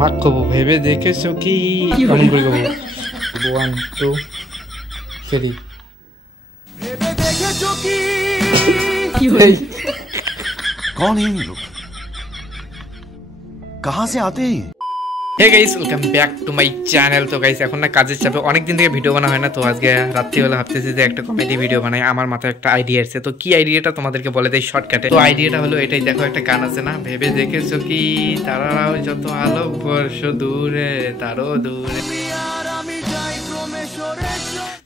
মাক কবু ভেবে দেখেছো কি কেমন করে কবু 1 2 3 ভেবে দেখেছো কি कौन है ये लोग कहां से आते हैं hey guys welcome back to my channel. তো গাইস এখন না কাজের চাপে অনেকদিন থেকে ভিডিও বানা হয় না, তো আজকে রাত্রিবেলা ভাবতেছি যে একটা কমেডি ভিডিও বানাই। আমার মাথায় একটা আইডিয়া এসেছে, তো কি আইডিয়াটা তোমাদেরকে বলে দেই শর্টকাটে। তো আইডিয়াটা হলো এটাই, দেখো একটা গান আছে না, ভেবে দেখেছো কি তারাও যত আলোক বর্ষ দূরে তারও দূরে।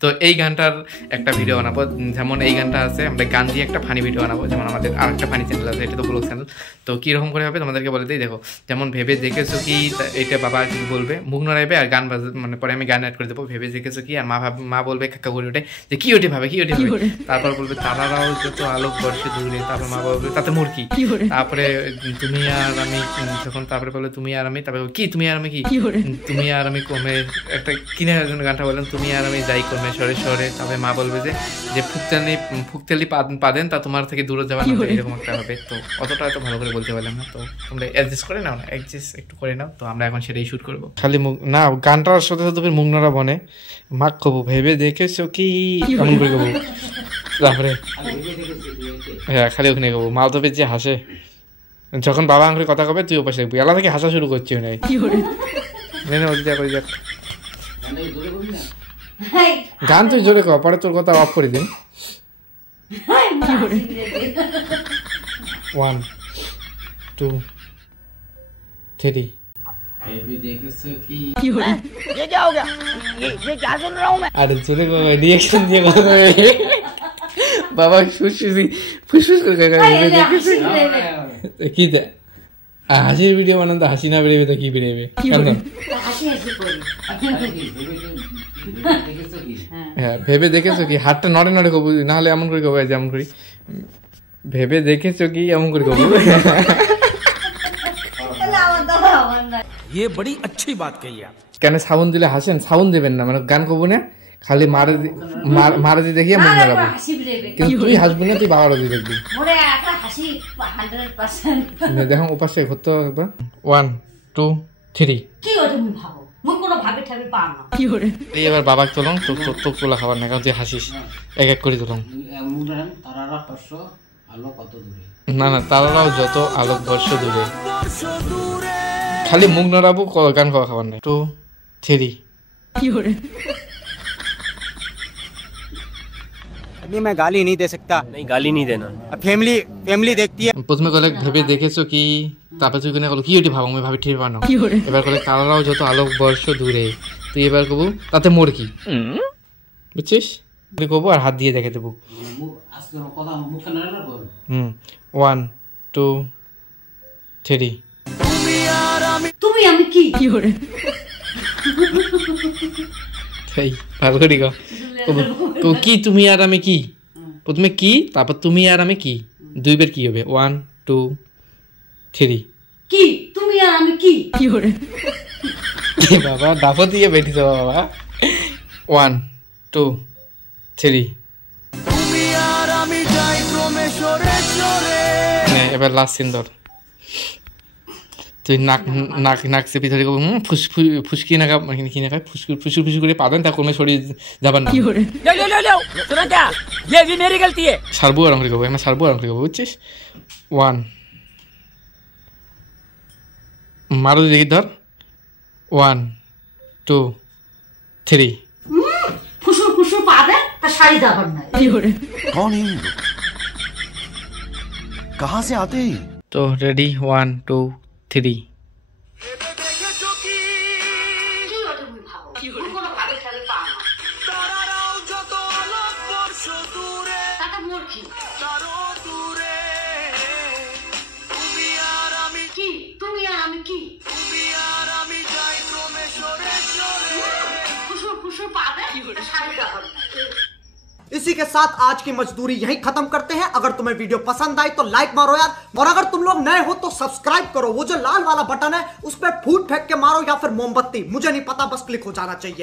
তো এই গানটার একটা ভিডিও বানাবো, যেমন এই গানটা আছে আমরা গান দিয়ে একটা ফানি ভিডিও বানাবো, যেমন আমাদের আর একটা ফানি চ্যানেল আছে, এটা তো ব্লগ চ্যানেল। তো কীরকম করে হবে তোমাদেরকে বলে দিই, দেখো যেমন ভেবে দেখেছো কি, এটা বাবা কি বলবে মুখ নড়াইবে আর গান বাজে, মানে পরে আমি গান অ্যাড করে দেবো ভেবে দেখেছো কি, আর মা বলবে কাকা করে ওঠে যে কি ওঠে ভাবে কি ওঠে ভাবে, তারপর বলবে তারারাও যত আলোক বর্ষে দূরে, তারপর মা বলবে তাতে মুরকি, তারপরে তুমি আর আমি যখন, তারপরে বলবে তুমি আর আমি, তারপরে কি তুমি আর আমি কি তুমি আর আমি কমে একটা কিনে গানটা বললাম তুমি আর আমি যাই কমে সরে সরে, তারপরে মা বলবে যে ফুকতেলি পাদেন তা তোমার থেকে দূরে যাওয়া না, এরকম একটা হবে। তো অতটা হয়তো ভালো করে বলতে পারলাম না, তো তোমরা অ্যাডজাস্ট করে নাও না, অ্যাডজাস্ট একটু করে নাও। তো আমরা এখন সেটাই শুট করবো। খালি মুখ না, গানটার সাথে সাথে মুখ নড়া বনে মাক কবু ভেবে দেখেছো কি কেমন করে কবু, তারপরে হ্যাঁ খালি ওখানে কবু মাল তো যে হাসে, যখন বাবা আঙ্গুরি কথা কবে তুই ওপাশে দেখবি এলা থেকে হাসা শুরু করছি নাই গান তুই জোরে কর, পরে তোর কথা অফ করে দিন। 1 2 3 আরে জোরে রিয়াকশন দিয়ে বাবা ফুসফুস করে কি দেয় হাসির ভিডিও বানান, তো হাসি না বেরোবে তো কি বেরোবে? হ্যাঁ ভেবে দেখেছো কি, হাতটা নড়ে নড়ে কবু, না হলে এমন করে কবু, যেমন করি ভেবে দেখেছো কি এমন করে কবু। ये बड़ी अच्छी बात कही आप। কেন সাউন্ড দিলে হাসেন? সাউন্ড দেবেন না, মানে গান কবু না, খালি মারা দিয়ে দেখিয়ে মন লাগাবো, কিন্তু তুই হাসবি না, তুই বাবার দিয়ে দেখবি। দেখো উপাসে ঘুরতে হবে। 1 2 3 এবার বাবা তোলং, তো তোলা খাবার না, কারণ তুই হাসিস এক এক করে তোলং। না না, তারারাও যত আলোক বর্ষ দূরে, খালি মুখ নড়াবো, গান খাওয়া খাবার নাই। 2 3 अभी मैं गाली नहीं दे सकता। नहीं गाली नहीं देना। फैमिली देखती है। প্রথমে কলে ভেবে দেখেছো কি, তারপর তুই কেন কি ওটি ভাবো, আমি ভাবি ঠিক বানাও। এবার কলে তারারাও যত আলোক বর্ষ দূরে, তুই এবার কবু তাতে মোর কি, বুঝছিস? তুই কবু আর হাত দিয়ে দেখে দেবো। 1 2 3 তুমি আমি কি তাই ভালো করি গো কি তুমি আর আমি কি, প্রথমে কি তারপর তুমি আর আমি কি, দুইবার কি হবে? 1 2 3 কি তুমি আর আমি কি বাবা ডাফা দিয়ে বেটি তো বাবা। 1 2 3 এবার লাস্ট সিন ধর, তুই নাক চেপে ধরে ফুসকি না কি না ফুসুর করে পাবেন, তা কমে সরিয়ে যাবার না, সারবো আরাম করে খাবো, সারবো আরাম করে খাবো, বুঝছিস? 1 মারো দেখি ধর। 1 2 3 ফুসুর পাবে তা শাড়ি যাবার না। कौन है ये लोग कहां से आते हैं তো রেডি 1 2 3 इसी के साथ आज की मजदूरी यहीं खत्म करते हैं। अगर तुम्हें वीडियो पसंद आई तो लाइक मारो यार, और अगर तुम लोग नए हो तो सब्सक्राइब करो। वो जो लाल वाला बटन है उस पर फूट फेंक के मारो या फिर मोमबत्ती, मुझे नहीं पता, बस क्लिक हो जाना चाहिए।